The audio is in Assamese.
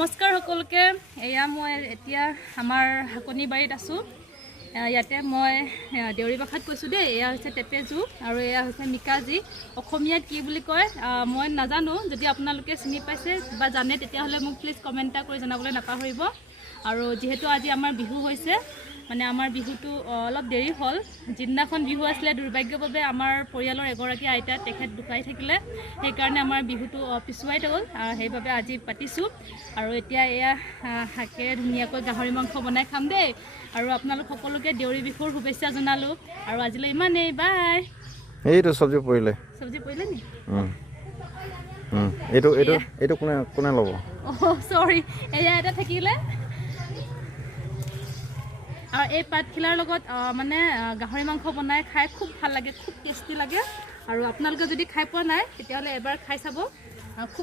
নমস্কাৰ সকলোকে এয়া মই এতিয়া আমাৰ হাকনি বাৰীত আছো ইয়াতে মই দেউৰী ভাষাত কৈছো দে এয়া হৈছে টেপেজু আৰু এয়া হৈছে মিকাজি অসমীয়াত কি বুলি কয় মই নাজানো যদি আপোনালোকে চিনি পাইছে বা জানে তেতিয়া হলে মোক প্লিজ কমেন্ট কৰি জনাবলৈ নাপাহৰিব আৰু যেহেতু আজি আমাৰ বিহু হৈছে মানে আমাৰ বিহুটো অলপ দেৰি হল জিন্নাখন বিহু আসলে দুৰ্ভাগ্যভাৱে আমাৰ পৰিয়ালৰ এগৰাকী আইতা তেখেত ঢুকাই থাকিলে সেই কাৰণে আমাৰ বিহুটো পিছুৱাই গল সেইভাবে আজি পাতিছো আৰু এতিয়া এয়া হাকেৰে ধুনিয়াকৈ গাহৰি মাংস বনাই খাম দেই আৰু আপোনালোক সকলোকে দেউৰী বিহুৰ শুভেচ্ছা জনালো আৰু আজিলৈ ইমানেই বাই এইটো সবজি পৰিলে নি এইটো কোনে ল'ব সৰি এয়া এটা থাকিলে আৰু এই পাতখিলাৰ লগত মানে গাহৰি মাংস বনাই খাই খুব ভাল লাগে খুব টেষ্টি লাগে আৰু আপোনালোকে যদি খাই পোৱা নাই তেতিয়াহলে এবাৰ খাই চাব খুব